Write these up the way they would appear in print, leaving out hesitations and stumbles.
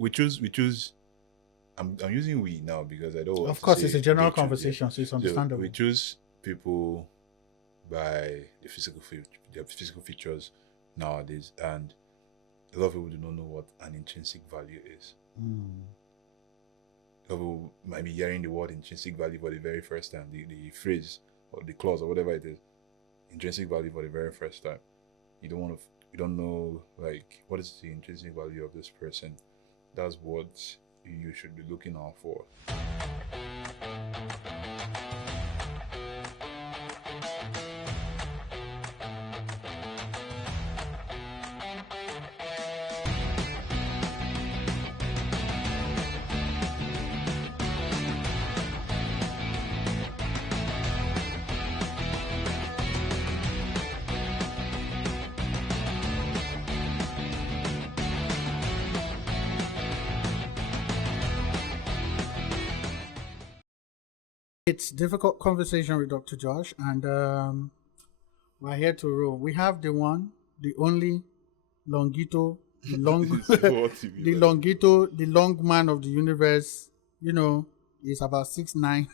we choose. I'm using we now because I don't want Of to course, it's a say general they choose. Yeah. conversation, so it's So understandable. we choose people by their physical features nowadays, and a lot of people do not know what an intrinsic value is. Mm. A lot of people might be hearing the word intrinsic value for the very first time, the phrase or the clause or whatever it is, intrinsic value for the very first time. You don't know like what is the intrinsic value of this person. That's what you should be looking out for. It's difficult conversation with Dr. Josh, and we're here to roll. We have the one, the only Longito, the long, What you the mean by Longito, the long man of the universe. You know, he's about 6'9".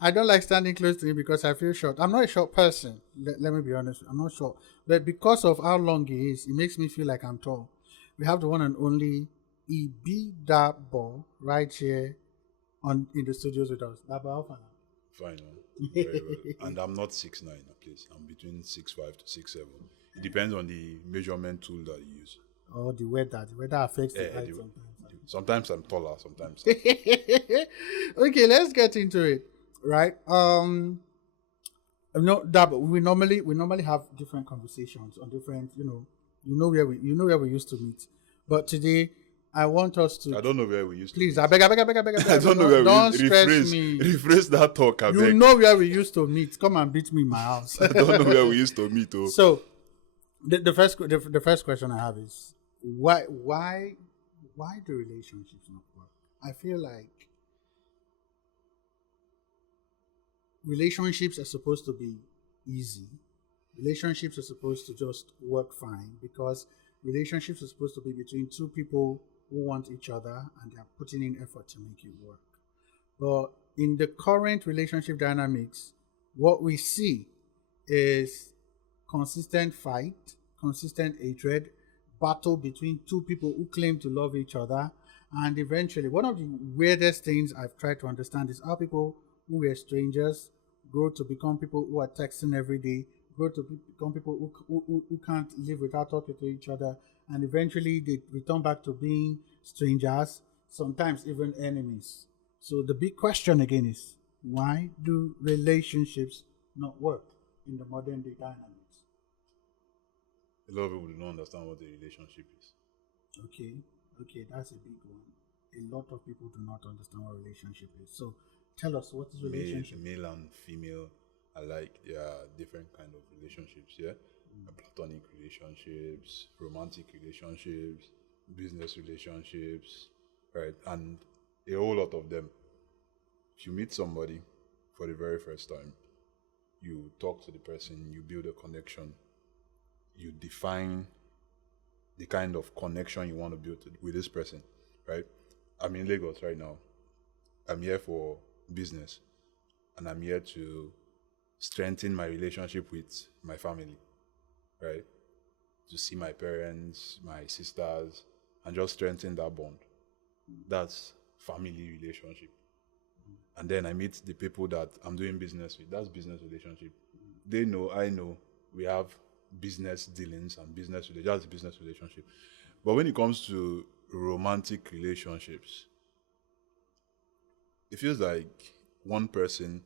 I don't like standing close to him because I feel short. I'm not a short person. Let me be honest. I'm not short, but because of how long he is, it makes me feel like I'm tall. We have the one and only Ibidabo right here in the studios with us. Dabo, how far now? Fine, man. Very well. And I'm not 6'9", please. I'm between 6'5" to 6'7". It depends on the measurement tool that you use. Oh, the weather. The weather affects the Eh, height the- sometimes. Sometimes I'm taller, sometimes. Okay, let's get into it. Right. No, that we normally have different conversations on different. Where we used to meet, but today I want us I to don't know where we used to please. meet. I beg. I don't know where Don't we stress rephrase, me. rephrase that talk, I You beg. know where we used to meet. Come and beat me in my house. I don't know where we used to meet, oh. So the first question I have is why do relationships not work? I feel like relationships are supposed to be easy. Relationships are supposed to just work fine because relationships are supposed to be between two people who want each other and they are putting in effort to make it work. But in the current relationship dynamics, what we see is consistent fight, consistent hatred, battle between two people who claim to love each other. And eventually, one of the weirdest things I've tried to understand is how people who were strangers grow to become people who are texting every day, grow to become people who can't live without talking to each other. And eventually, they return back to being strangers, sometimes even enemies. So the big question again is, why do relationships not work in the modern day dynamics? A lot of people do not understand what a relationship is. Okay, that's a big one. A lot of people do not understand what relationship is. So tell us, what is relationship? Male and female alike, there are different kind of relationships, yeah? Platonic relationships, romantic relationships, business relationships, right? And a whole lot of them. If you meet somebody for the very first time, you talk to the person, you build a connection, you define the kind of connection you want to build with this person, right? I'm in Lagos right now. I'm here for business, and I'm here to strengthen my relationship with my family, right? To see my parents, my sisters, and just strengthen that bond. That's family relationship. And then I meet the people that I'm doing business with. That's business relationship. They know, I know, we have business dealings and that's business relationship. But when it comes to romantic relationships, it feels like one person,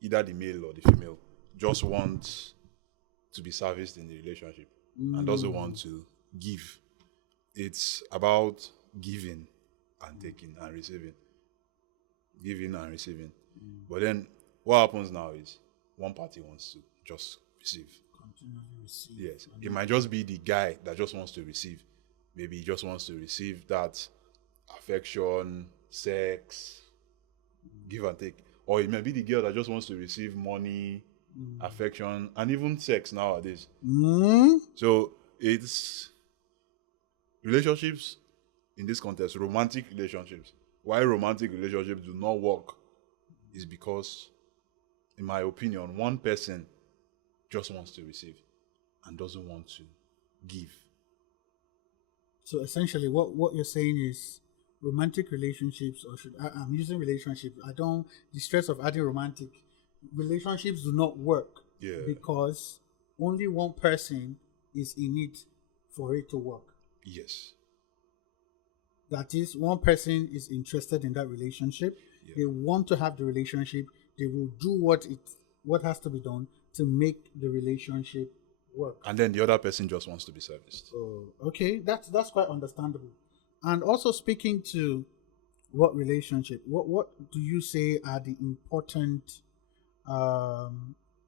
either the male or the female, just wants to be serviced in the relationship and doesn't want to give. It's about giving and taking and receiving. Giving and receiving. But then what happens now is one party wants to just receive. Continually receive. Yes. It might just be the guy that just wants to receive. Maybe he just wants to receive that affection, sex, give and take. Or it may be the girl that just wants to receive money, affection, and even sex nowadays. Mm? So it's relationships in this context, romantic relationships. Why romantic relationships do not work is because, in my opinion, one person just wants to receive and doesn't want to give. So essentially, what you're saying is romantic relationships, or I'm using relationships. I don't, the stress of adding romantic relationships do not work because only one person is in it for it to work. Yes. That is, one person is interested in that relationship. Yeah. They want to have the relationship. They will do what has to be done to make the relationship work. And then the other person just wants to be serviced. Oh, okay, that's quite understandable. And also, speaking to what relationship, what do you say are the important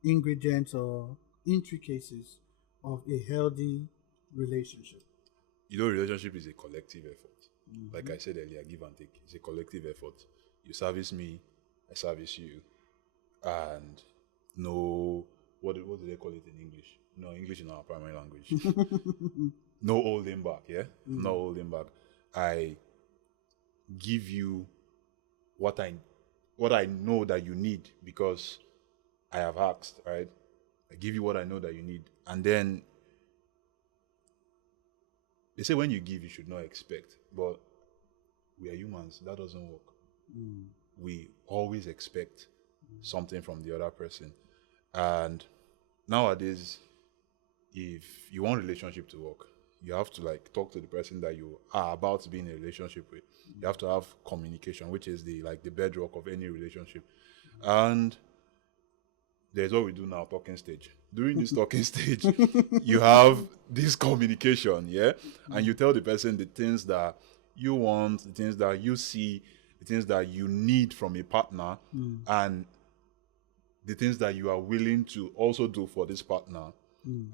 ingredients or intricacies of a healthy relationship? Relationship is a collective effort. Like I said earlier, give and take. It's a collective effort. You service me, I service you, and no, what do they call it in English? No, English is not our primary language. No holding back, yeah? No holding back. I give you what I know that you need because I have asked, right? I give you what I know that you need. And then they say when you give, you should not expect. But we are humans. That doesn't work. We always expect something from the other person. And nowadays, if you want relationship to work, you have to talk to the person that you are about to be in a relationship with. You have to have communication, which is the bedrock of any relationship. And there's what we do now, talking stage. During this talking stage, you have this communication, yeah? And you tell the person the things that you want, the things that you see, the things that you need from a partner, and the things that you are willing to also do for this partner.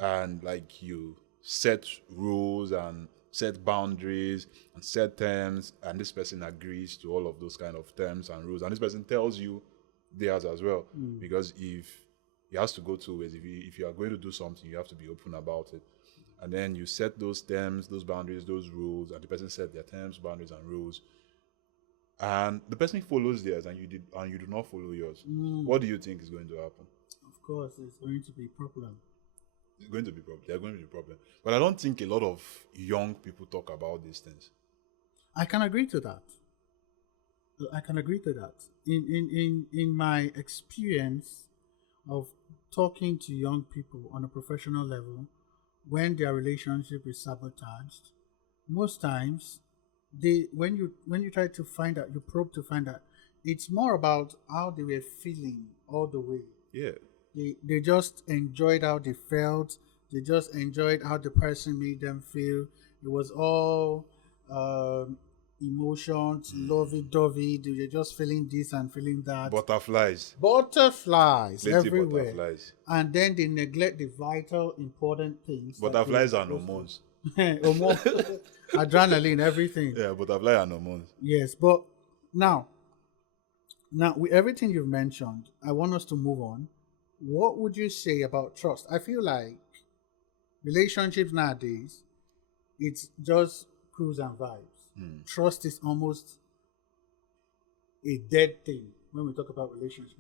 And you set rules and set boundaries and set terms, and this person agrees to all of those kind of terms and rules, and this person tells you theirs as well. Because if it has to go two ways, if you are going to do something, you have to be open about it. And then you set those terms, those boundaries, those rules, and the person set their terms, boundaries, and rules. And the person follows theirs, and you do not follow yours. What do you think is going to happen? Of course, it's going to be a problem. It's going to be problem. They're going to be a problem. But I don't think a lot of young people talk about these things. I can agree to that. In my experience of talking to young people on a professional level, when their relationship is sabotaged, most times when you try to find out, you probe to find out, it's more about how they were feeling all the way. Yeah. They just enjoyed how they felt. They just enjoyed how the person made them feel. It was all emotions, lovey-dovey. They were just feeling this and feeling that. Butterflies Plenty everywhere. Butterflies. And then they neglect the vital, important things. Butterflies and hormones. Adrenaline, everything. Yeah, butterfly and hormones. Yes, but now with everything you've mentioned, I want us to move on. What would you say about trust? I feel like relationships nowadays, it's just cruise and vibes. Trust is almost a dead thing when we talk about relationships.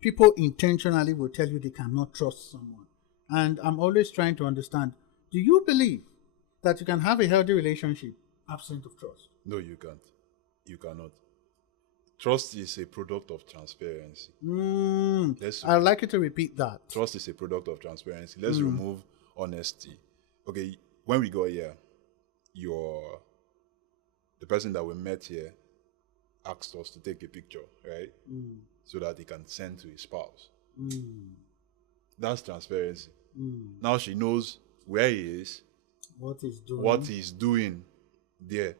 People intentionally will tell you they cannot trust someone. And I'm always trying to understand, do you believe that you can have a healthy relationship absent of trust? No, you can't. You cannot. Trust is a product of transparency. I'd like you to repeat that. Trust is a product of transparency. Let's remove honesty. Okay, when we got here, the person that we met here asked us to take a picture, right? So that he can send to his spouse. That's transparency. Now she knows where he is, what he's doing there.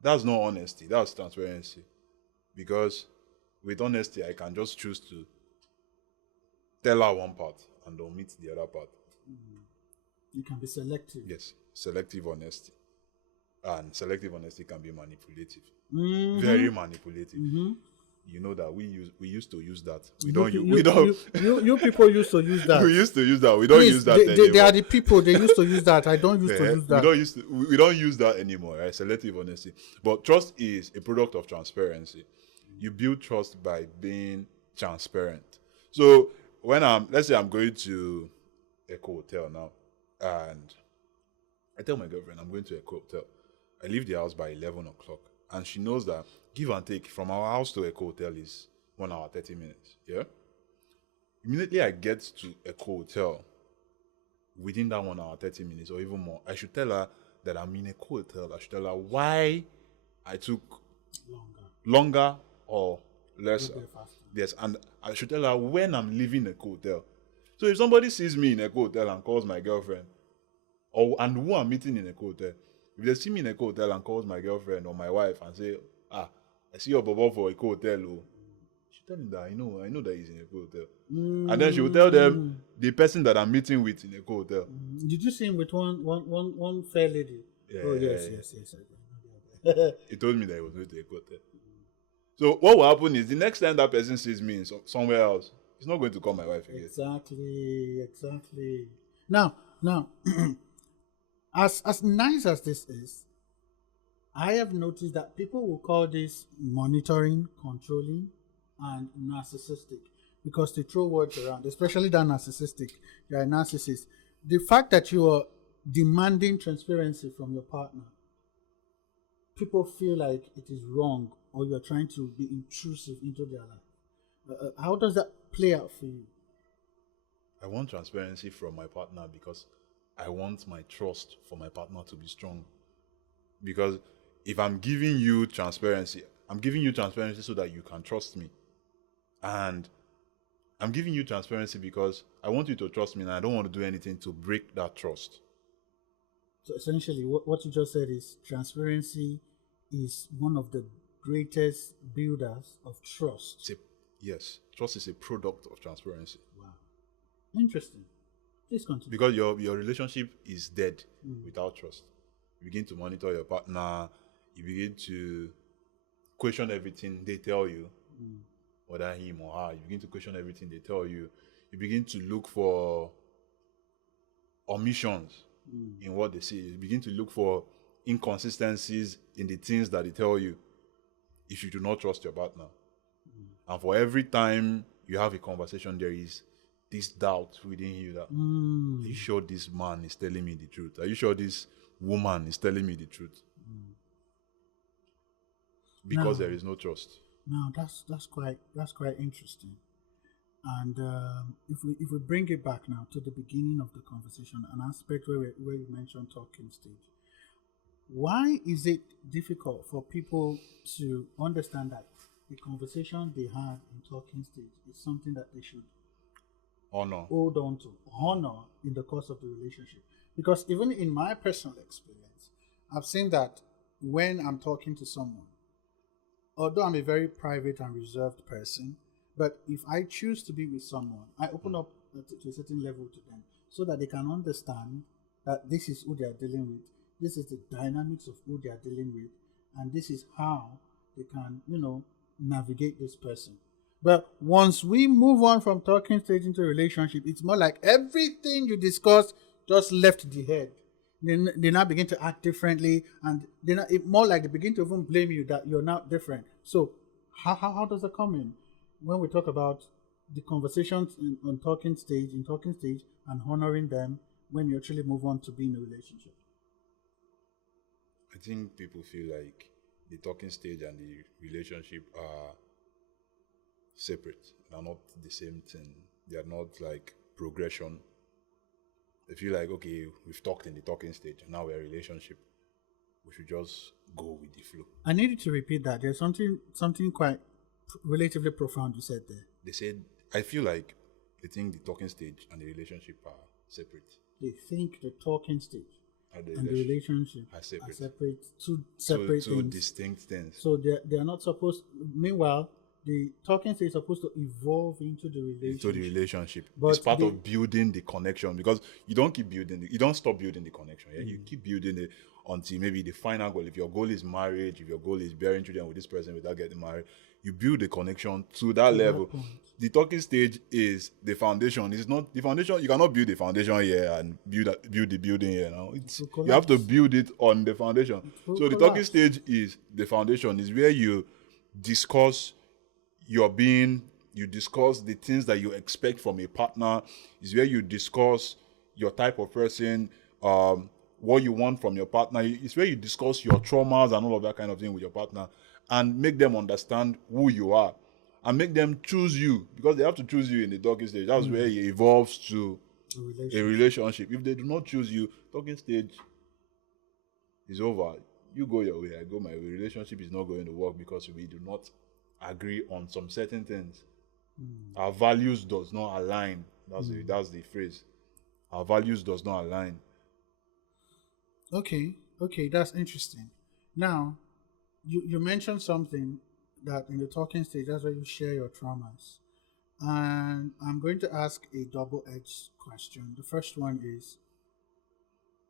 That's not honesty, that's transparency. Because with honesty, I can just choose to tell her one part and omit the other part. You can be selective. Yes, selective honesty. And selective honesty can be manipulative. Very manipulative. you know that we used to use that. You people used to use that. We used to use that. We don't Please, use that anymore. they are the people. They used to use that. I don't used to use that. We don't use that anymore. Right? Selective honesty. But trust is a product of transparency. You build trust by being transparent. So when let's say I'm going to Echo Hotel now, and I tell my girlfriend I'm going to Echo Hotel. I leave the house by 11 o'clock, and she knows that give and take from our house to Echo Hotel is 1 hour 30 minutes. Yeah. Immediately I get to Echo Hotel, within that 1 hour 30 minutes or even more, I should tell her that I'm in Echo Hotel. I should tell her why I took longer or lesser. Yes, and I should tell her when I'm leaving Echo Hotel. So if somebody sees me in Echo Hotel and calls my girlfriend, and who I'm meeting in Echo Hotel, if they see me in Echo Hotel and calls my girlfriend or my wife and say, I see your bobo for Echo Hotel, she tell him that I know that he's in Echo Hotel. And then she will tell them the person that I'm meeting with in Echo Hotel. Did you see him with one fair lady? Yeah, oh yes. He told me that he was going to Echo Hotel. So what will happen is the next time that person sees me in somewhere else, he's not going to call my wife again. Exactly. Now, as nice as this is, I have noticed that people will call this monitoring, controlling, and narcissistic because they throw words around, especially that narcissistic. You're a narcissist. The fact that you are demanding transparency from your partner, people feel like it is wrong or you're trying to be intrusive into their life. How does that play out for you? I want transparency from my partner because I want my trust for my partner to be strong. Because if I'm giving you transparency so that you can trust me. And I'm giving you transparency because I want you to trust me and I don't want to do anything to break that trust. So essentially, what you just said is transparency is one of the greatest builders of trust. Yes, trust is a product of transparency. Wow. Interesting. Please continue. Because your relationship is dead without trust. You begin to monitor your partner. You begin to question everything they tell you, whether him or her. You begin to question everything they tell you. You begin to look for omissions in what they say. You begin to look for inconsistencies in the things that they tell you if you do not trust your partner. And for every time you have a conversation, there is this doubt within you that, are you sure this man is telling me the truth? Are you sure this woman is telling me the truth? Because there is no trust. No, that's quite interesting. And if we bring it back now to the beginning of the conversation, an aspect where you mentioned talking stage, why is it difficult for people to understand that the conversation they had in talking stage is something that they should hold on to, honor in the course of the relationship? Because even in my personal experience, I've seen that when I'm talking to someone, although I'm a very private and reserved person, but if I choose to be with someone, I open up to a certain level to them so that they can understand that this is who they are dealing with, this is the dynamics of who they are dealing with, and this is how they can, navigate this person. But once we move on from talking stage into relationship, it's more like everything you discussed just left the head. They now begin to act differently, and more like they begin to even blame you that you're not different. So how does that come in when we talk about the conversations in talking stage and honoring them when you actually move on to be in a relationship? I think people feel like the talking stage and the relationship are separate. They're not the same thing. They are not like progression. They feel like, okay, we've talked in the talking stage, and now we're in a relationship. We should just go with the flow. I need you to repeat that. There's something quite relatively profound you said there. They said, I feel like they think the talking stage and the relationship are separate. They think the talking stage and the relationship are separate. Two separate things. Two distinct things. So they are not supposed. Meanwhile, the talking stage is supposed to evolve into the relationship. But it's part of building the connection, because you don't stop building the connection. Yeah? You keep building it until maybe the final goal. If your goal is marriage, if your goal is bearing children with this person without getting married, you build a connection to that level. The talking stage is the foundation. It's not the foundation. You cannot build the foundation here and build the building here. Now you have to build it on the foundation. So the talking stage is the foundation. Is where you discuss your being. You discuss the things that you expect from a partner. Is where you discuss your type of person, what you want from your partner. It's where you discuss your traumas and all of that kind of thing with your partner, and make them understand who you are, and make them choose you, because they have to choose you in the talking stage. That's where it evolves to a relationship. If they do not choose you, talking stage is over. You go your way, I go my way. Relationship is not going to work because we do not agree on some certain things. Our values does not align. That's the phrase. Our values does not align. Okay, that's interesting. Now, you mentioned something that in the talking stage, that's where you share your traumas. And I'm going to ask a double-edged question. The first one is,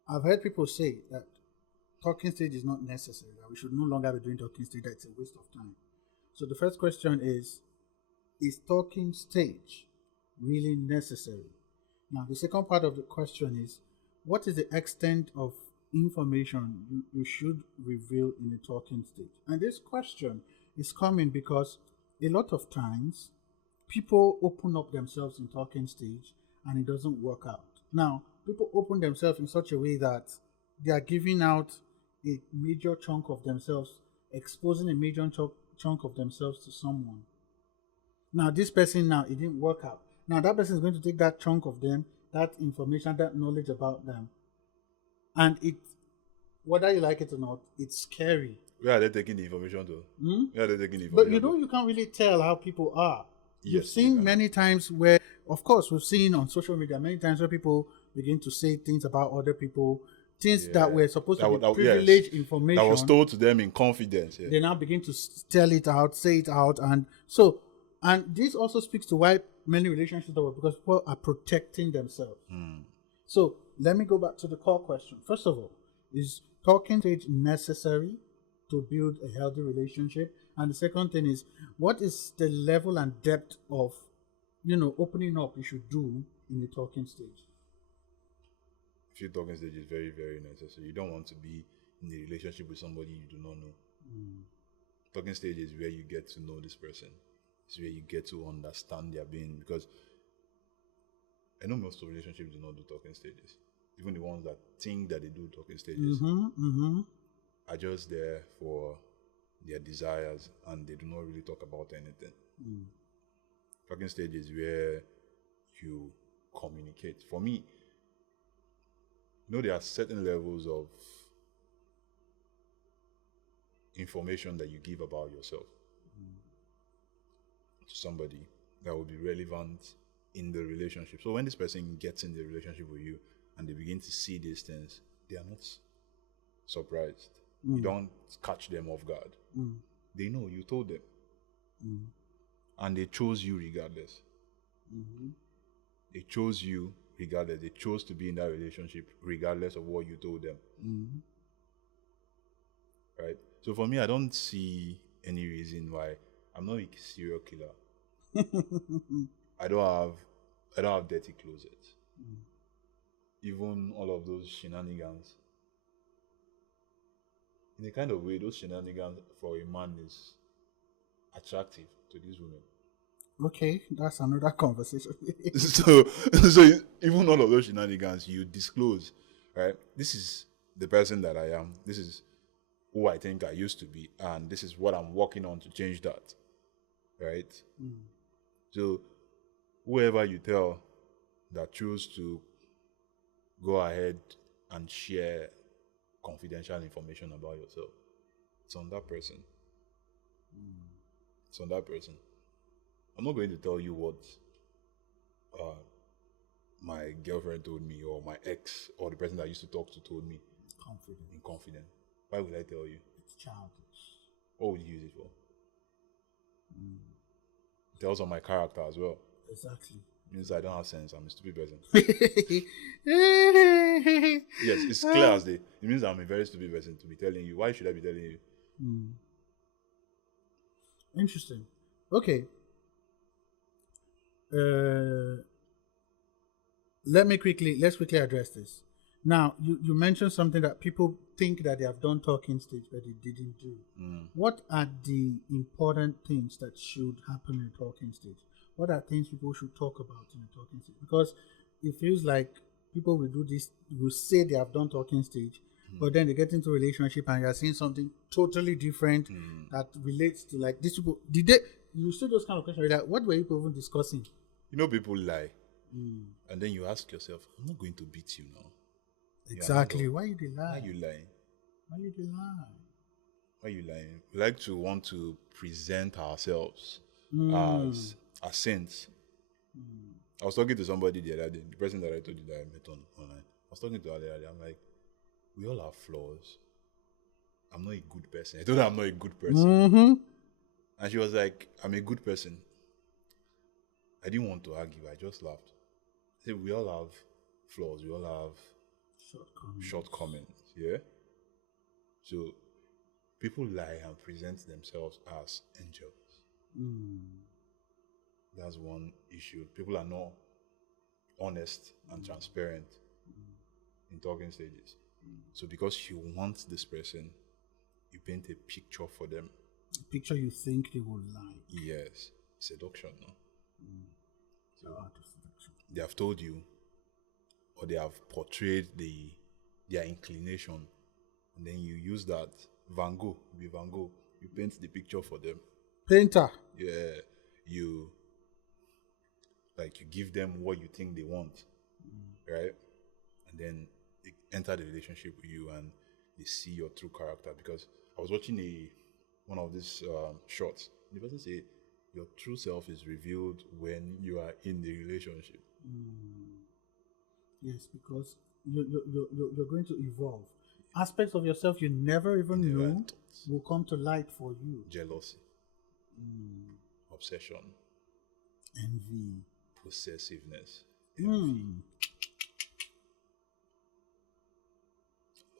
I've heard people say that talking stage is not necessary, that we should no longer be doing talking stage, that it's a waste of time. So the first question is talking stage really necessary? Now, the second part of the question is, what is the extent of information you should reveal in a talking stage? And this question is coming because a lot of times people open up themselves in talking stage and it doesn't work out. Now, people open themselves in such a way that they are giving out a major chunk of themselves, exposing a major chunk of themselves to someone. Now, this person it didn't work out. Now, that person is going to take that chunk of them, that information, that knowledge about them. And whether you like it or not, it's scary. Where are they taking the information to? Where are they taking the information But you can't really tell how people are. You've seen many times where, of course, we've seen on social media many times where people begin to say things about other people, things that were supposed to be privileged information. That was told to them in confidence. Yeah. They now begin to tell it out, say it out. And this also speaks to why many relationships don't work, because people are protecting themselves. So let me go back to the core question. First of all, is talking stage necessary to build a healthy relationship? And the second thing is, what is the level and depth of, opening up you should do in the talking stage? If your talking stage is very, very necessary. You don't want to be in a relationship with somebody you do not know. Talking stage is where you get to know this person. It's where you get to understand their being. Because I know most of relationships do not do talking stages. Even the ones that think that they do talking stages are just there for their desires, and they do not really talk about anything. Talking stage is where you communicate. For me, there are certain levels of information that you give about yourself to somebody that will be relevant in the relationship. So when this person gets in the relationship with you and they begin to see these things, they are not surprised. You don't catch them off guard. They know you told them. And they chose you regardless. They chose you regardless. They chose to be in that relationship regardless of what you told them. Right? So for me, I don't see any reason why. I'm not a serial killer. I don't have dirty closets. Even all of those shenanigans. In a kind of way, those shenanigans for a man is attractive to these women. Okay, that's another conversation. so even all of those shenanigans, you disclose, right? This is the person that I am. This is who I think I used to be, and this is what I'm working on to change that, right? So whoever you tell that choose to go ahead and share confidential information about yourself, it's on that person. It's on that person. I'm not going to tell you what my girlfriend told me, or my ex, or the person that I used to talk to told me in confidence. Why would I tell you? It's childish. What would you use it for? It tells on my character as well. Exactly. means I don't have sense. I'm a stupid person. Yes, Yes, it's clear as day. It means I'm a very stupid person to be telling you. Why should I be telling you? Interesting. Okay. Let's quickly address this. Now, you mentioned something that people think that they have done talking stage, but they didn't do. What are the important things that should happen in a talking stage? What are things people should talk about in a talking stage? Because it feels like people will do this, will say they have done talking stage, but then they get into a relationship and you're seeing something totally different that relates to like these people. You see those kind of questions like, what were you people even discussing? You know, people lie. And then you ask yourself, I'm not going to beat you now. Exactly. Why you lie? Why you lying? Why you lie? Why you lying? We like to want to present ourselves as saints. I was talking to somebody the other day, the person that I told you that I met online. I was talking to her the other day. I'm like, we all have flaws. I'm not a good person. I told her I'm not a good person. And she was like, I'm a good person. I didn't want to argue. I just laughed. I said, we all have flaws. We all have shortcomings. Yeah? So, people lie and present themselves as angels. That's one issue. People are not honest and transparent in talking stages. So, because you want this person, you paint a picture for them. A picture you think they will like. Yes. Seduction, no? So, they have told you, or they have portrayed their inclination, and then you use that. Van Gogh, you paint the picture for them. Painter. Yeah, you give them what you think they want, right? And then they enter the relationship with you, and they see your true character. Because I was watching one of these shorts. The person say, your true self is revealed when you are in the relationship. Yes, because you're going to evolve. Aspects of yourself you never even knew will come to light for you. Jealousy, obsession, envy, possessiveness, envy,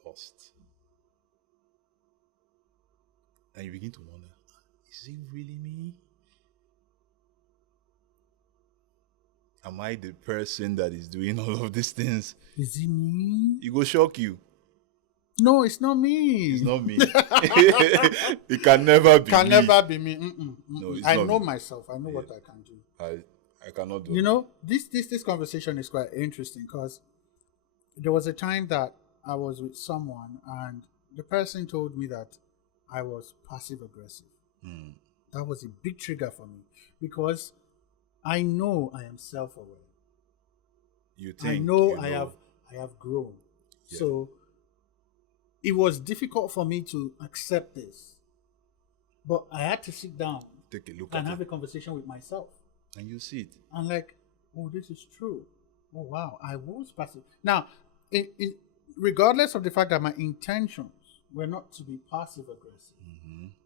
lust. And you begin to wonder, is it really me? Am I the person that is doing all of these things? Is it me? It will shock you. No, it's not me. It's not me. It can never be can me. never be me. No, I know myself. I know what I can do. I cannot do it. You know, this conversation is quite interesting because there was a time that I was with someone and the person told me that I was passive aggressive. That was a big trigger for me because I know I am self-aware. You think I know I have grown. Yeah. So it was difficult for me to accept this. But I had to sit down and have a conversation with myself. And you see it. And like, oh, this is true. Oh, wow, I was passive. Now, regardless of the fact that my intentions were not to be passive aggressive,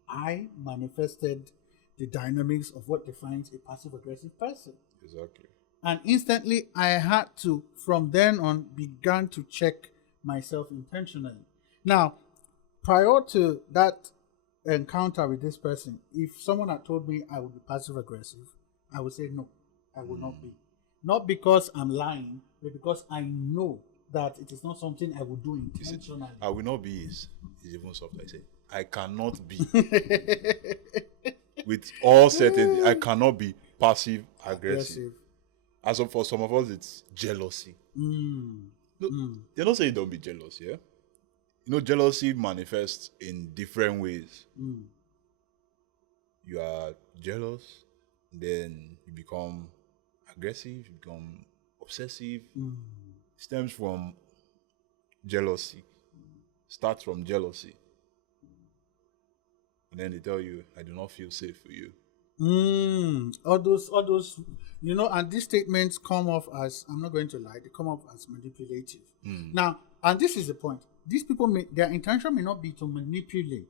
I manifested the dynamics of what defines a passive aggressive person. Exactly. And instantly, I had to, from then on, began to check myself intentionally. Now, prior to that encounter with this person, if someone had told me I would be passive aggressive, I would say no, I will not be. Not because I'm lying, but because I know that it is not something I would do intentionally. I will not be is even soft. I say I cannot be. With all certainty, I cannot be passive aggressive. As for some of us, it's jealousy. They're not saying don't be jealous, yeah? You know, jealousy manifests in different ways. You are jealous, then you become aggressive, you become obsessive. Stems from jealousy. Starts from jealousy. And then they tell you, I do not feel safe for you. All those, you know, and these statements come off as, I'm not going to lie, they come off as manipulative. Now, and this is the point. These people, their intention may not be to manipulate,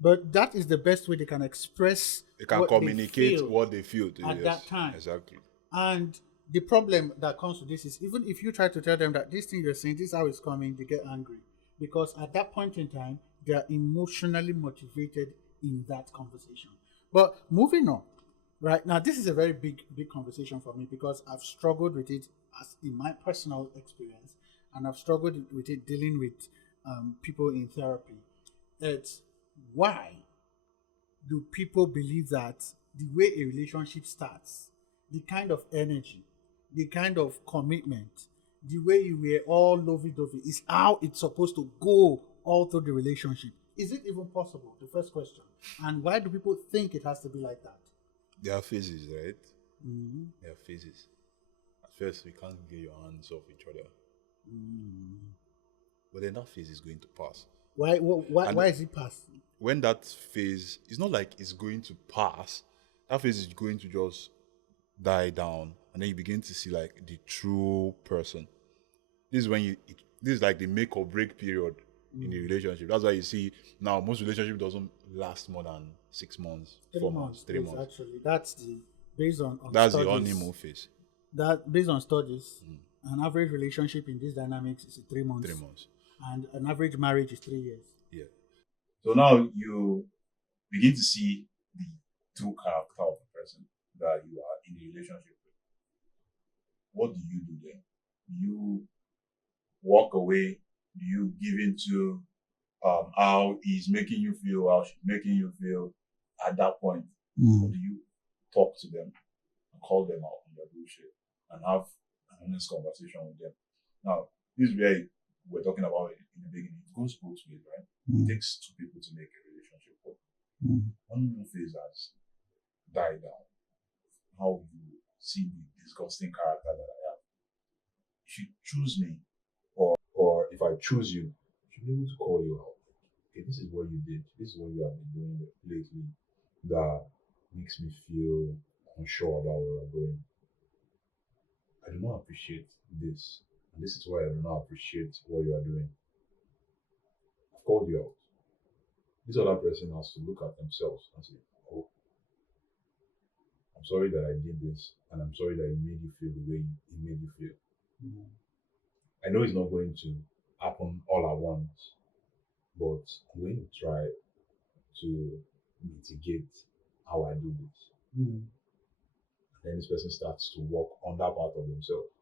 but that is the best way they can express. They can communicate what they feel to at that time. Exactly. And the problem that comes with this is even if you try to tell them that this thing you're saying, this is how it's coming, they get angry. Because at that point in time, they are emotionally motivated in that conversation. But moving on, right now, this is a very big conversation for me because I've struggled with it as in my personal experience, and I've struggled with it dealing with people in therapy. It's why do people believe that the way a relationship starts, the kind of energy, the kind of commitment, the way you were all lovey-dovey is how it's supposed to go all through the relationship? Is it even possible? The first question. And why do people think it has to be like that? There are phases, right? Mm-hmm. There are phases. At first, we can't get your hands off each other, but then that phase is going to pass. Why And is it past? when that phase, it's not like it's going to pass. That phase is going to just die down, and then you begin to see like the true person. This is when this is like the make or break period in the relationship. That's why you see now most relationship doesn't last more than 6 months, 4 months, 3 months. Actually. That's the based on That's the studies. honeymoon phase. That based on studies, an average relationship in this dynamics is 3 months. 3 months. And an average marriage is 3 years. Yeah. So now you begin to see the true character of the person that you are in a relationship with. What do you do then? Do you walk away? Do you give into how he's making you feel, how she's making you feel at that point? Or do you talk to them and call them out on their bullshit and have an honest conversation with them? Now, this is where we're talking about it in the beginning. It goes both ways, right? It takes two people to make a relationship work. Honeymoon phase has died down. How you see the disgusting character that I have. If you choose me, or if I choose you, I should be able to call you out. Okay, this is what you did. This is what you have been doing lately that makes me feel unsure about where we're going. I do not appreciate this. And this is why I do not appreciate what you are doing. I've called you out. This other person has to look at themselves and say, oh, I'm sorry that I did this, and I'm sorry that it made you feel the way it made you feel. I know it's not going to happen all at once, but I'm going to try to mitigate how I do this. Then this person starts to work on that part of themselves.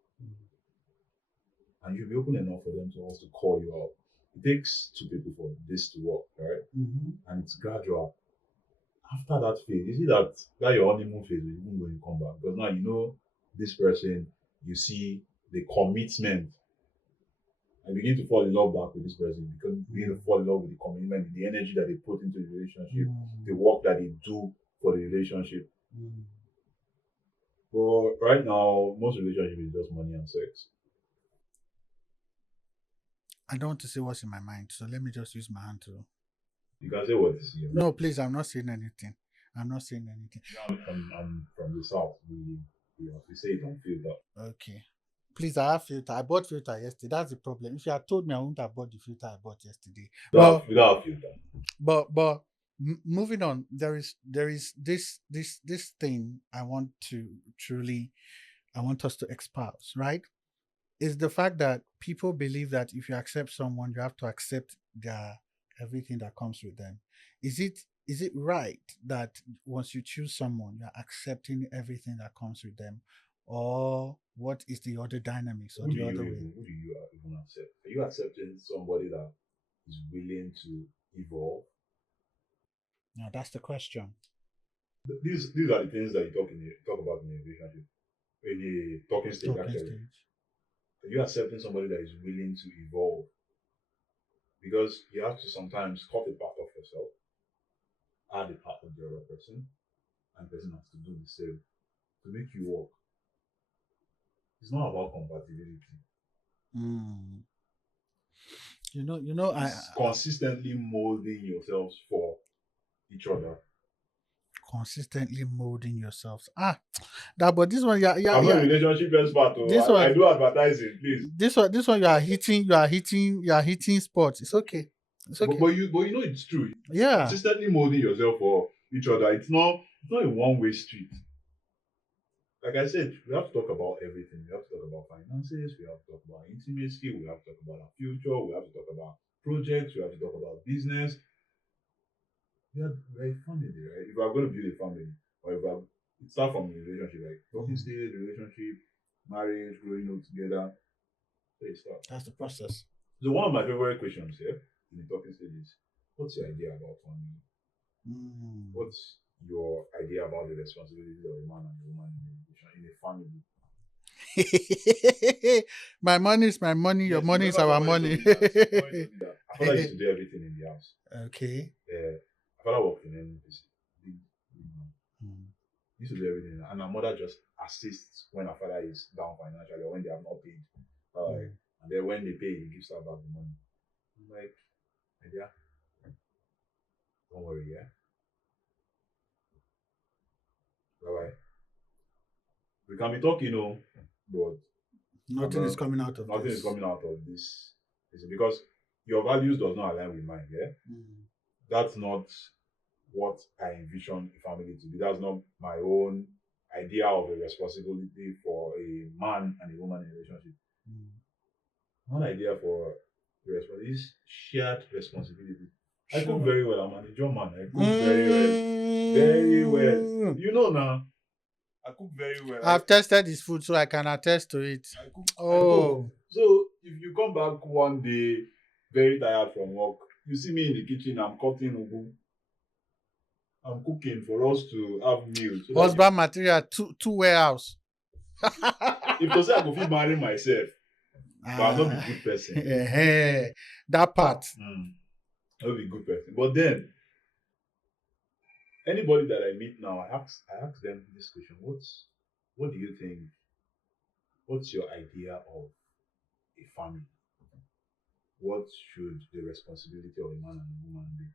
And you'll be open enough for them to also call you out. It takes two people for this to work, right? And it's gradual. After that phase, you see that your honeymoon phase is even going to come back. Because now you know this person, you see the commitment. I begin to fall in love back with this person because you begin to fall in love with the commitment, the energy that they put into the relationship, the work that they do for the relationship. But right now, most relationship is just money and sex. I don't want to say what's in my mind, so let me just use my hand to. You can say what is here. No, please, I'm not saying anything. I'm not saying anything. I'm from the south. We say it on filter. Okay. Please, I have filter. I bought filter yesterday. That's the problem. If you had told me I wouldn't have bought the filter I bought yesterday. We don't have filter. But moving on, there is this thing I want us to espouse, right? Is the fact that people believe that if you accept someone, you have to accept their everything that comes with them. Is it right that once you choose someone, you're accepting everything that comes with them, or what is the other dynamics or the other way? Who do you even accept? Are you accepting somebody that is willing to evolve? Now that's the question. These are the things that you talk about in a relationship, in a talking stage. Talking Actually, stage. are you accepting somebody that is willing to evolve? Because you have to sometimes cut a part of yourself, add a part of the other person, and the person has to do the same to make you work. It's not about compatibility. It's consistently molding yourselves for each other. Consistently molding yourselves. But this one, I'm not a relationship expert. I do advertising, please. This one, you are hitting spots. It's okay. It's okay. But you know it's true. Yeah. Consistently molding yourself for each other. It's not a one-way street. like I said, we have to talk about everything. We have to talk about finances. We have to talk about intimacy. We have to talk about our future. We have to talk about projects. We have to talk about business. We're a family, right? If we're going to build a family, or if we're it start from a relationship, like talking stage, relationship, marriage, growing up together. There it starts. That's the process. So one of my favorite questions here in the talking stage is, what's your idea about family? What's your idea about the responsibility of a man and a woman in a relation, in a family? My money is my money. Your Yes, money is remember our somebody money. told me that. Somebody told me that. My father used to do everything in the house. Okay. My father worked in NBC. Big man. He used to do everything, and our mother just assists when our father is down financially or when they have not paid. And then when they pay, he gives her back the money. I'm like, my dear, don't worry, yeah. Bye bye. We can be talking, but Nothing is coming out of nothing this. is coming out of this. Because your values does not align with mine, yeah? That's not what I envision a family to be. That's not my own idea of a responsibility for a man and a woman in a relationship. One idea for the responsibility is shared responsibility. I cook very well. I'm an enjoy man. I cook very well. Very well. You know now. I cook very well. I've tested his food, so I can attest to it. I cook. So if you come back one day very tired from work, you see me in the kitchen, I'm cutting ugu. I'm cooking for us to have meals. So husband material, two warehouse. If to say I go fit marry myself, but I'm not a good person. That part. I'll be a good person. But then anybody that I meet now, I ask them this question: what do you think? What's your idea of a family? What should the responsibility of a man and a woman be?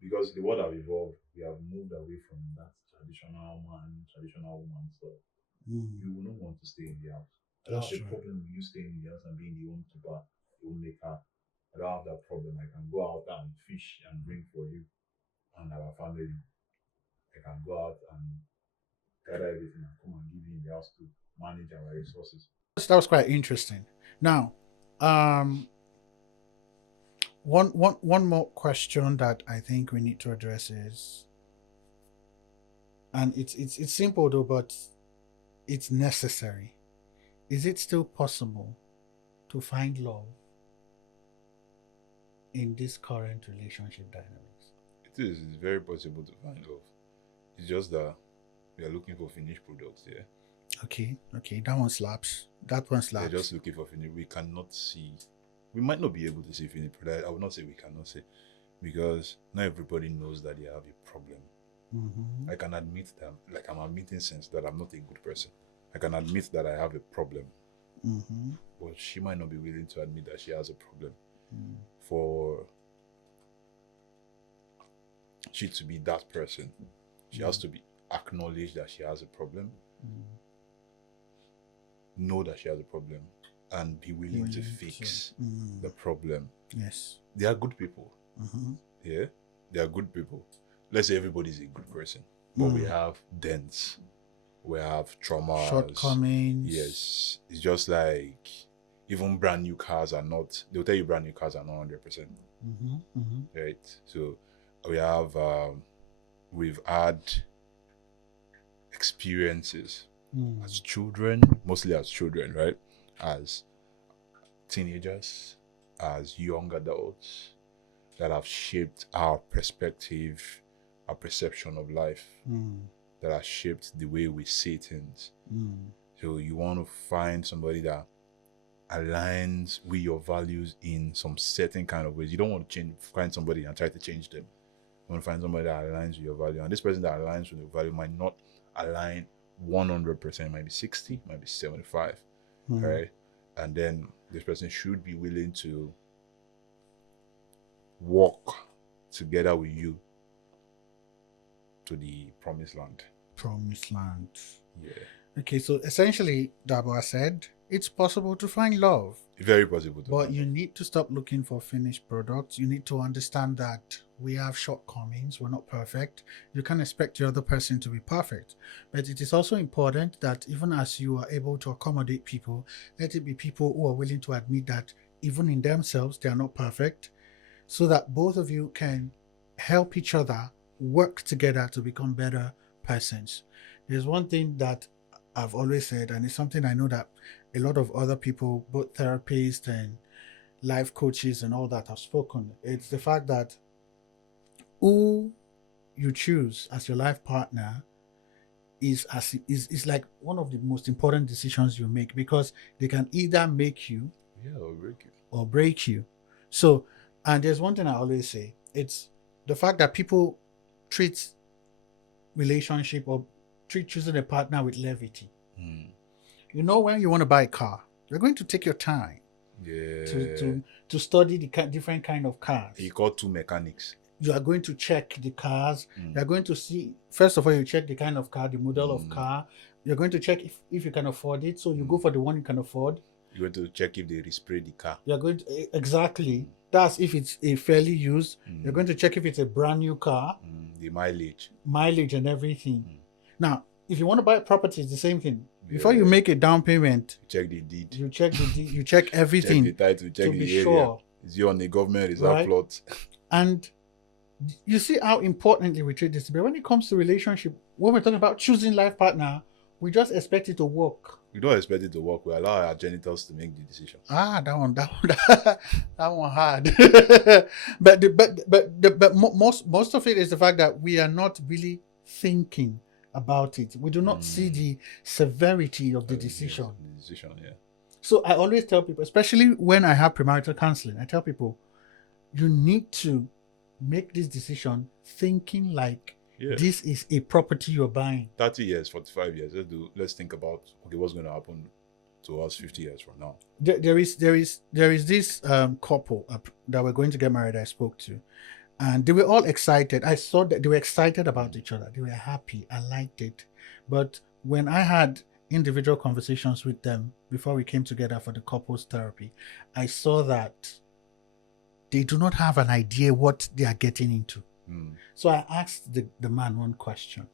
Because the world have evolved, we have moved away from that traditional man, traditional woman stuff. You will not want to stay in the house. I don't have a problem with you staying in the house and being the homekeeper, the homemaker. I don't have that problem. I can go out and fish and bring for you and our family. I can go out and gather everything and come and give you in the house to manage our resources. That was quite interesting. Now, one more question that I think we need to address is, and it's simple though, but it's necessary. Is it still possible to find love in this current relationship dynamics? It is. It's very possible to find love. It's just that we are looking for finished products here. Okay. That one slaps. We're just looking for finished. We cannot see. We might not be able to see finished product. I would not say we cannot say, because not everybody knows that they have a problem. I can admit that, like I'm admitting since that I'm not a good person. I can admit that I have a problem. But she might not be willing to admit that she has a problem. For she to be that person, she has to be acknowledge that she has a problem, know that she has a problem, and be willing to fix the problem. Yes. They are good people. Yeah, they are good people. Let's say everybody's a good person, but we have dents, we have trauma, shortcomings. Yes, it's just like even brand new cars are not. They'll tell you brand new cars are not 100%. Right. So we have we've had experiences as children, mostly as children, right? As teenagers, as young adults, that have shaped our perspective, our perception of life, that have shaped the way we see things. So you want to find somebody that aligns with your values in some certain kind of ways. You don't want to find somebody and try to change them. You want to find somebody that aligns with your value. And this person that aligns with your value might not align 100%, might be 60, might be 75, right? And then this person should be willing to walk together with you to the promised land. Promised land. Yeah. Okay, so essentially, Dabo said it's possible to find love. Very possible to But find you love. need to stop looking for finished products. You need to understand that we have shortcomings. We're not perfect. You can't expect the other person to be perfect. But it is also important that even as you are able to accommodate people, let it be people who are willing to admit that even in themselves, they are not perfect, so that both of you can help each other work together to become better persons. There's one thing that I've always said, and it's something I know that a lot of other people, both therapists and life coaches and all that, have spoken. It's the fact that who you choose as your life partner is like one of the most important decisions you make, because they can either make you Yeah, or break it. or break you. So, and there's one thing I always say, it's the fact that people treat relationship or treat choosing a partner with levity. Mm. You know, when you want to buy a car, you're going to take your time Yeah. to study the different kind of cars. You call two mechanics. You are going to check the cars. Mm. You're going to see, first of all, you check the kind of car, the model of car. You're going to check if you can afford it. So you go for the one you can afford. You're going to check if they respray the car. You're going to, exactly. That's if it's a fairly used. You're going to check if it's a brand new car. The mileage. Mileage and everything. Now, if you want to buy a property, it's the same thing. Before you make a down payment, check the deed. You check the deed. You check everything. Check the title. Check to the be area. sure. Is he on a government reserve plot? And you see how importantly we treat this. But when it comes to relationship, when we're talking about choosing life partner, we just expect it to work. We don't expect it to work. We allow our genitals to make the decision. That one hard. but most of it is the fact that we are not really thinking about it. We do not see the severity of the decision. The decision, yeah. So I always tell people, especially when I have premarital counseling, I tell people, you need to make this decision thinking like this is a property you're buying. 30 years, 45 years. Let's think about, okay, what's going to happen to us 50 years from now. There is this couple that were going to get married I spoke to, and they were all excited. I saw that they were excited about each other. They were happy. I liked it. But when I had individual conversations with them before we came together for the couples therapy, I saw that they do not have an idea what they are getting into. So I asked the man one question.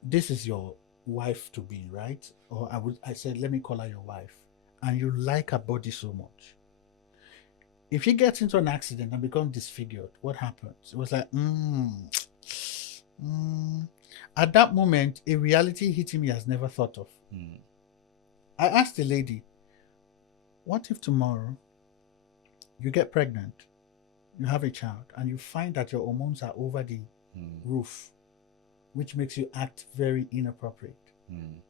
This is your wife to be, right? Or I said, let me call her your wife. And you like her body so much. If she gets into an accident and becomes disfigured, what happens? It was like, At that moment, a reality hit me has never thought of. I asked the lady, what if tomorrow you get pregnant, you have a child, and you find that your hormones are over the roof, which makes you act very inappropriate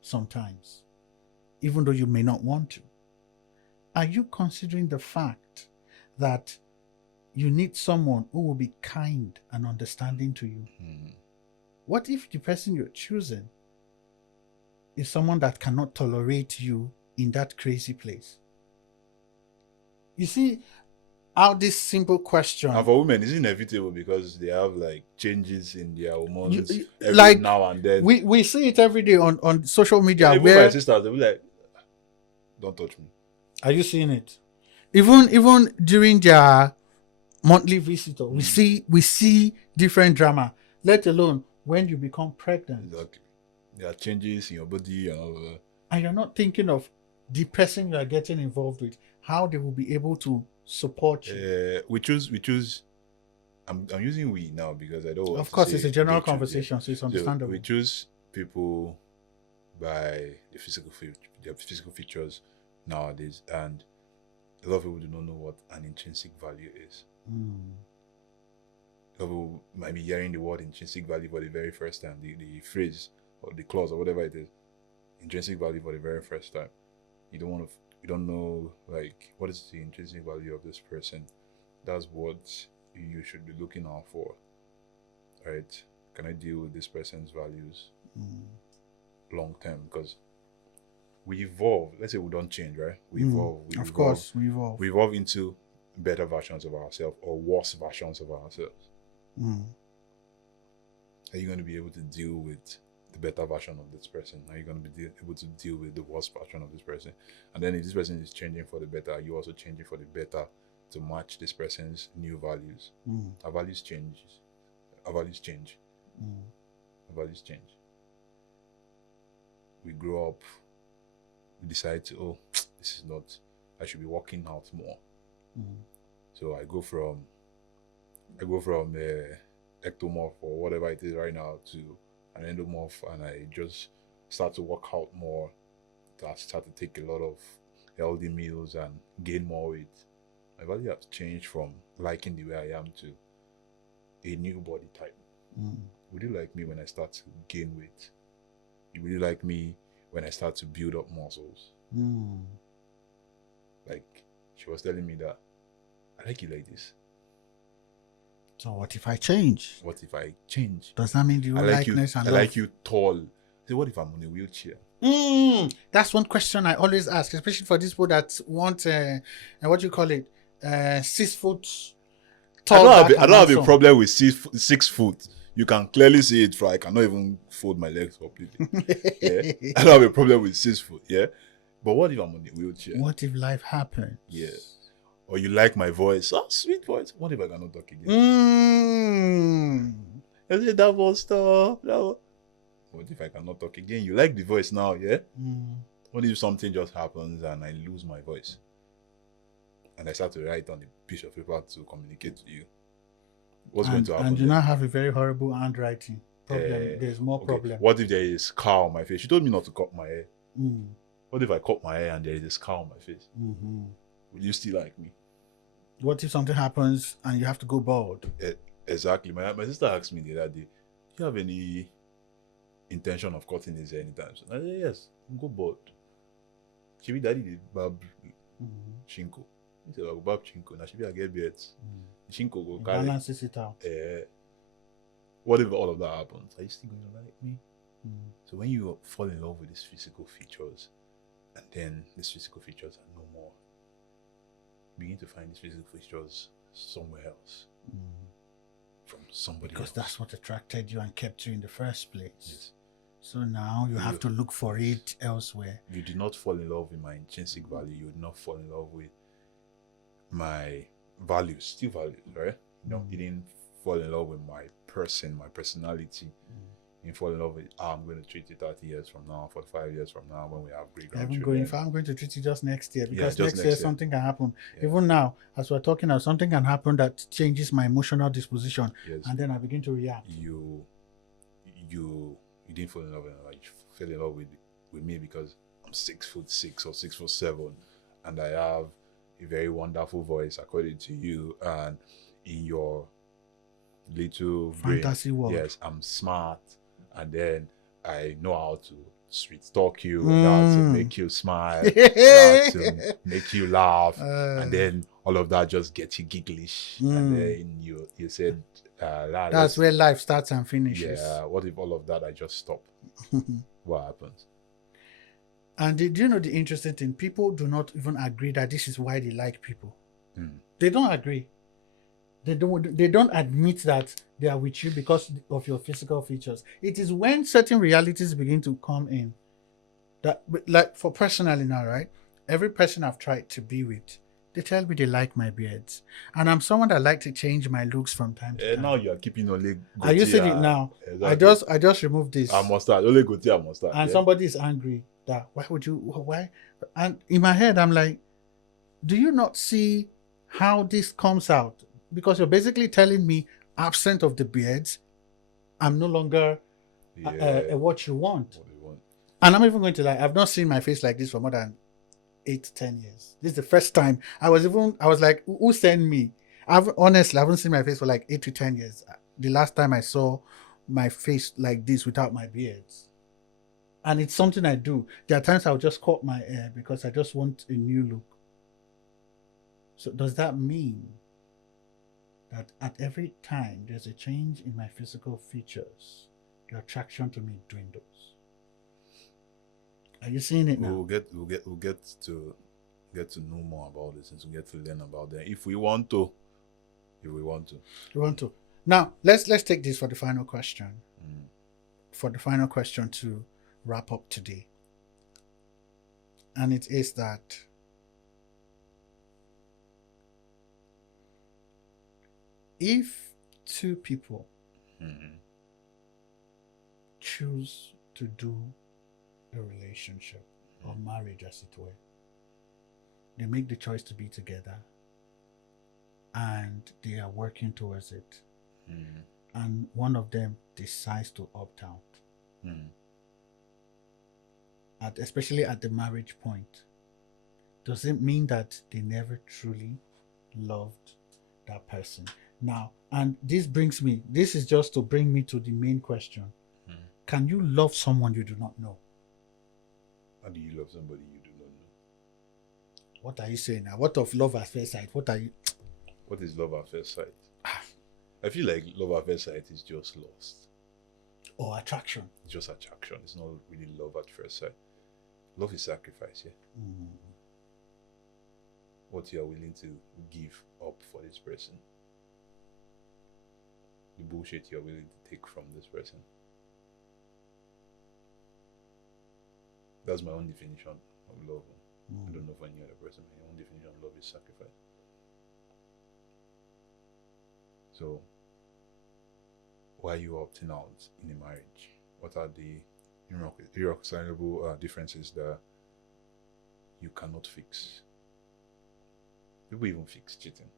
sometimes, even though you may not want to? Are you considering the fact that you need someone who will be kind and understanding to you? What if the person you're choosing is someone that cannot tolerate you in that crazy place? You see how this simple question. And for women, it's inevitable because they have like changes in their hormones every like, now and then. We see it every day on social media. Even where my sisters, they'll be like, don't touch me. Are you seeing it? Even during their monthly visitor, we see different drama, let alone when you become pregnant. Exactly. There are changes in your body and all that. And you're not thinking of the person you are getting involved with, how they will be able to support you. We choose. I'm using we now because I don't want Of to course, say it's a general they choose, conversation, so it's understandable. So we choose people by their physical features nowadays, and a lot of people do not know what an intrinsic value is. A lot of people might be hearing the word intrinsic value for the very first time, the phrase or the clause or whatever it is, intrinsic value for the very first time. You don't know like what is the intrinsic value of this person. That's what you should be looking out for, right? Can I deal with this person's values long term? Because we evolve. Let's say we don't change, right? We evolve. Of course, we evolve. We evolve into better versions of ourselves or worse versions of ourselves. Are you going to be able to deal with the better version of this person? Are you going to be able to deal with the worst version of this person? And then if this person is changing for the better, you also changing for the better to match this person's new values. Our values change. Our values change. Our values change. We grow up, we decide to, oh, this is not, I should be working out more. So I go from ectomorph or whatever it is right now to an endomorph, and I just start to work out more. I start to take a lot of healthy meals and gain more weight. My value has changed from liking the way I am to a new body type. Would you like me when I start to gain weight? You really like me when I start to build up muscles? Like, she was telling me that, I like you like this. So what if I change? What if I change? Does that mean you like you? I like you tall. So what if I'm on a wheelchair? That's one question I always ask, especially for these people that want, what do you call it? 6 foot tall. I don't have a problem with 6 foot. You can clearly see it. I cannot even fold my legs completely. Yeah? I don't have a problem with 6 foot. Yeah, but what if I'm on a wheelchair? What if life happens? Yeah. Or you like my voice? Oh, sweet voice. What if I cannot talk again? Is it that voice stuff? No. What if I cannot talk again? You like the voice now, yeah? What if something just happens and I lose my voice? And I start to write on a piece of paper to communicate to you. What's going to happen? And you now have a very horrible handwriting problem. There's more problem. What if there is scar on my face? She told me not to cut my hair. What if I cut my hair and there is a scar on my face? Will you still like me? What if something happens and you have to go bald? Exactly. My sister asked me the other day, do you have any intention of cutting his hair anytime soon? I said, yes, go bald. She be daddy did barb chinko. He said, I'll barb chinko. Now she be a get beards. Chinko go carry. Balances it out. What if all of that happens? Are you still going to like me? So when you fall in love with these physical features, and then these physical features are no more, begin to find these physical features somewhere else, from somebody because else. That's what attracted you and kept you in the first place. Yes. So now you have to look for it elsewhere. You did not fall in love with my intrinsic value. You did not fall in love with my values, still values, right? You didn't fall in love with my person, my personality. You didn't fall in love with how I'm going to treat you 30 years from now, 45 years from now, when we have great grandchildren. I'm going to treat you just next year, because next year something can happen. Even now, as we're talking now, something can happen that changes my emotional disposition, and then I begin to react. You didn't fall in love with me. You fell in love with me because I'm 6'6" or 6'7", and I have a very wonderful voice according to you, and in your little fantasy world. Yes, I'm smart, and then I know how to sweet talk you, I know how to make you smile, I know how to make you laugh, and then all of that just gets you gigglish, and then you said that's where life starts and finishes. Yeah, what if all of that I just stop? What happens? And do you know the interesting thing? People do not even agree that this is why they like people. They don't agree. They don't admit that they are with you because of your physical features. It is when certain realities begin to come in that, like for personally now, right? Every person I've tried to be with, they tell me they like my beards, and I'm someone that like to change my looks from time to time. Now you are keeping only. Are you seeing it now? Exactly. I just removed this. I mustard only goatee. I mustard. And somebody is angry that why? And in my head I'm like, do you not see how this comes out? Because you're basically telling me, absent of the beards, I'm no longer what you want. And I'm even going to lie, I've not seen my face like this for more than 8-10 years. This is the first time I was like, who sent me? I haven't seen my face for like 8 to 10 years. The last time I saw my face like this without my beards. And it's something I do. There are times I'll just cut my hair because I just want a new look. So does that mean that at every time there's a change in my physical features, your attraction to me dwindles? Are you seeing it now? We'll get to know more about this, and to get to learn about them if we want to. You want to. Now let's take this for the final question. for the final question to wrap up today. And it is that if two people choose to do a relationship or marriage, as it were, they make the choice to be together and they are working towards it, and one of them decides to opt out, especially at the marriage point, does it mean that they never truly loved that person? Now, and this is just to bring me to the main question. Can you love someone you do not know? How do you love somebody you do not know? What are you saying now? What of love at first sight? What is love at first sight? I feel like love at first sight is just lust. Or attraction. It's just attraction. It's not really love at first sight. Love is sacrifice, yeah? What you are willing to give up for this person. The bullshit you're willing to take from this person. That's my own definition of love. I don't know for any other person. My own definition of love is sacrifice. So, why are you opting out in a marriage? What are the irreconcilable differences that you cannot fix? People even fix cheating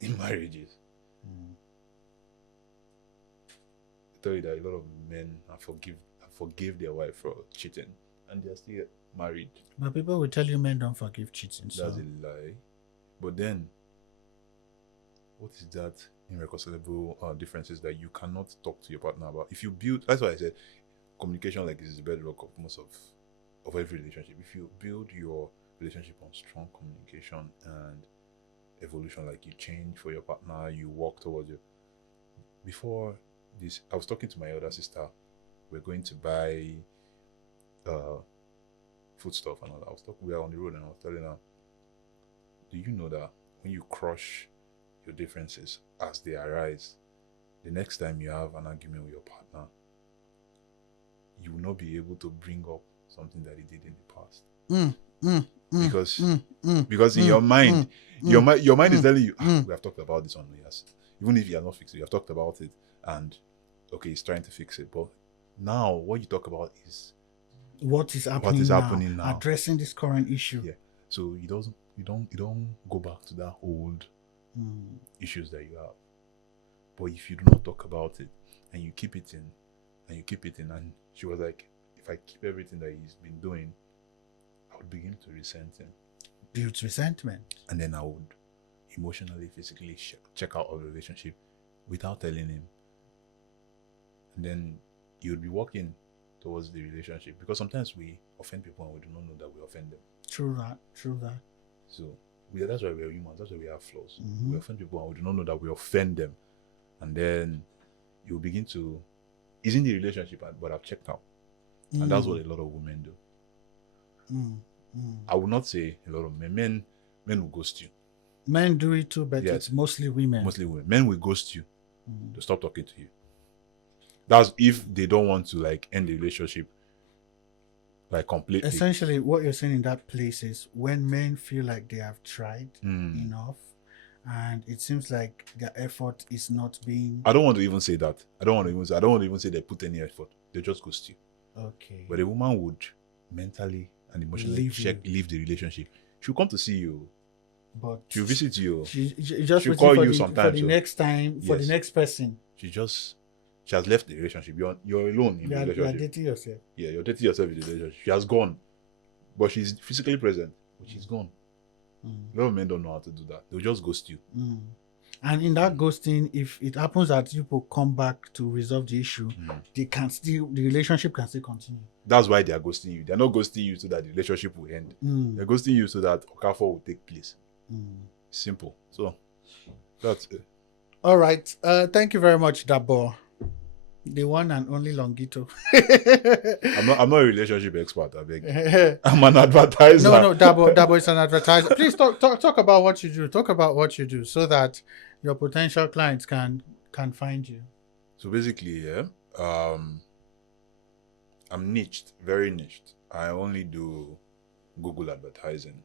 in marriages. I tell you that a lot of men forgive their wife for cheating, and they are still married. But people will tell you men don't forgive cheating. That's a lie. But then, what is that irreconcilable differences that you cannot talk to your partner about? If you build, that's why I said communication like this is the bedrock of most of every relationship. If you build your relationship on strong communication and evolution, like you change for your partner, you walk towards you. Before this, I was talking to my elder sister. We're going to buy foodstuff and all that. We were on the road and I was telling her, do you know that when you crush your differences as they arise, the next time you have an argument with your partner, you will not be able to bring up something that he did in the past. Because in your mind, your mind is telling you, we have talked about this on yes. Even if you are not fixed, you have talked about it and okay, he's trying to fix it. But now what you talk about is what is happening now, addressing this current issue. Yeah. So you don't go back to that old issues that you have. But if you do not talk about it and you keep it in and she was like, if I keep everything that he's been doing, I would begin to resent him. Builds resentment. And then I would emotionally, physically check out of the relationship without telling him. And then you would be walking towards the relationship, because sometimes we offend people and we do not know that we offend them. True that. So that's why we are humans. That's why we have flaws. We offend people and we do not know that we offend them. And then you begin to, is in the relationship, but I've checked out. And that's what a lot of women do. I would not say a lot of men will ghost you. Men do it too, but yes, it's mostly women. Men will ghost you. To stop talking to you. That's if they don't want to like end the relationship like completely. Essentially, what you're saying in that place is when men feel like they have tried enough, and it seems like their effort is not being. I don't want to even say that. I don't want to even say they put any effort. They just ghost you. Okay. But a woman would mentally and emotionally leave the relationship. She'll come to see you. But she'll visit you. She'll call you sometimes. For the next time, for the next person. She has left the relationship. You're alone in the relationship. You're dating yourself. Yeah, you're dating yourself in the relationship. She has gone. But she's physically present. But she's gone. A lot of men don't know how to do that. They'll just ghost you. And in that ghosting, if it happens that people come back to resolve the issue, the relationship can still continue. That's why they are ghosting you. They're not ghosting you so that the relationship will end. They're ghosting you so that Okafor will take place. Simple. So that's it. All right. Thank you very much, Dabo. The one and only Longito. I'm not a relationship expert, I beg. I'm an advertiser. No, Dabo is an advertiser. Please talk about what you do. Talk about what you do so that your potential clients can find you. So basically, I'm niched, very niched. I only do Google advertising.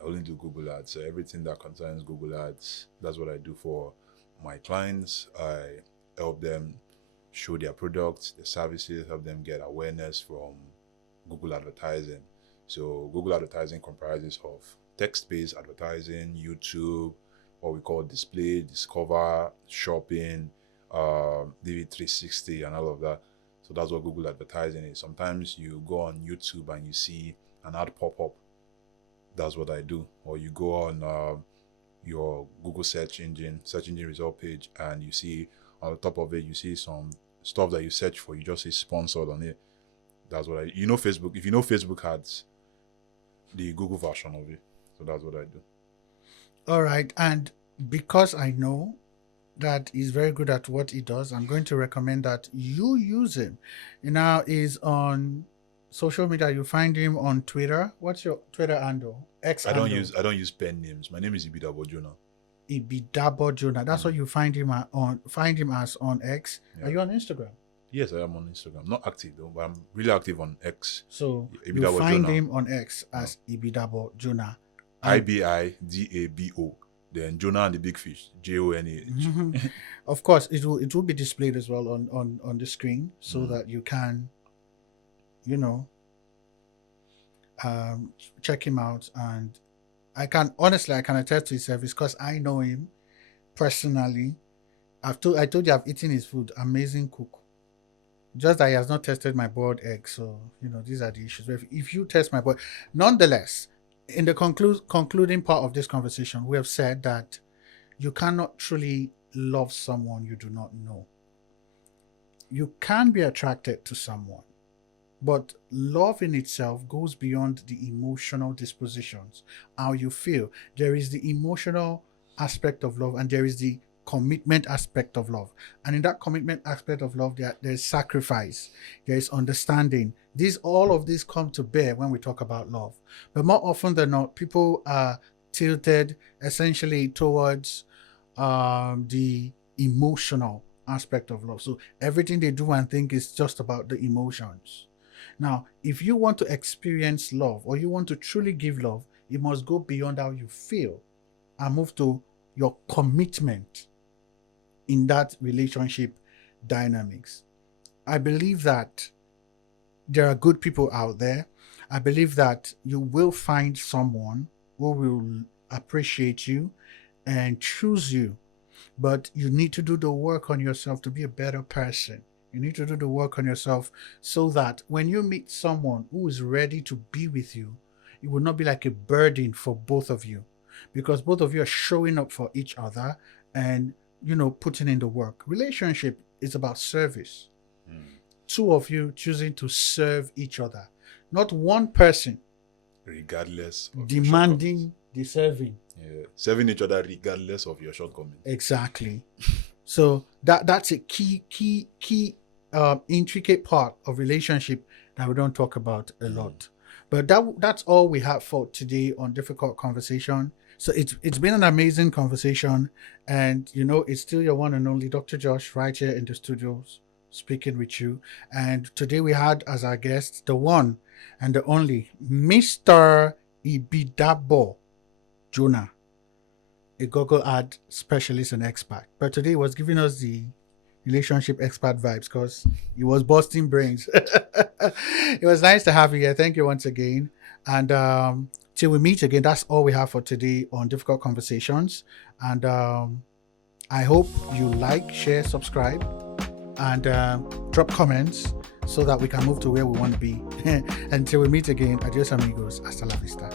I only do Google ads. So everything that concerns Google ads, that's what I do for my clients. I help them show their products, their services, help them get awareness from Google advertising. So Google advertising comprises of text-based advertising, YouTube, what we call display, discover, shopping, DV360 and all of that. So that's what Google advertising is. Sometimes you go on YouTube and you see an ad pop up. That's what I do. Or you go on your Google search engine result page, and you see on the top of it, you see some stuff that you search for. You just see sponsored on it. That's what I. You know Facebook. If you know Facebook ads, the Google version of it. So that's what I do. All right, and because I know that he's very good at what he does, I'm going to recommend that you use him. You know, he's on social media. You find him on Twitter. What's your Twitter handle? I don't use pen names. My name is Ibidabo Jonah. Ibidabo Jonah. That's what you find him as on X. Yeah. Are you on Instagram? Yes, I am on Instagram. Not active though, but I'm really active on X. So Ibidabo you find Jonah. Him on X as Ibidabo Jonah. Ibidabo. Then Jonah and the big fish, Jonah. Of course, it will be displayed as well on the screen, so that you can, check him out. And I can attest to his service because I know him personally. I told you I've eaten his food. Amazing cook. Just that he has not tested my boiled egg. So these are the issues. But if you test my boiled, nonetheless. In the concluding part of this conversation, we have said that you cannot truly love someone you do not know. You can be attracted to someone, but love in itself goes beyond the emotional dispositions, how you feel. There is the emotional aspect of love, and there is the commitment aspect of love. And in that commitment aspect of love, there's sacrifice, there is understanding. All of these come to bear when we talk about love. But more often than not, people are tilted essentially towards the emotional aspect of love. So everything they do and think is just about the emotions. Now, if you want to experience love, or you want to truly give love, you must go beyond how you feel and move to your commitment in that relationship dynamics. I believe that there are good people out there. I believe that you will find someone who will appreciate you and choose you. But you need to do the work on yourself to be a better person. You need to do the work on yourself so that when you meet someone who is ready to be with you, it will not be like a burden for both of you, because both of you are showing up for each other and putting in the work. Relationship is about service. Two of you choosing to serve each other, not one person regardless of demanding the serving. Serving each other regardless of your shortcomings. Exactly. So that's a key intricate part of relationship that we don't talk about a lot. But that's all we have for today on Difficult Conversation. So it's been an amazing conversation, and it's still your one and only Dr. Josh right here in the studios speaking with you. And today we had as our guest the one and the only Mr. Ibidabo Jonah, a Google ad specialist and expert. But today he was giving us the relationship expert vibes because he was busting brains. It was nice to have you here. Thank you once again. And till we meet again, that's all we have for today on Difficult Conversations. And I hope you like, share, subscribe, and drop comments so that we can move to where we want to be. Until we meet again, adios amigos, hasta la vista.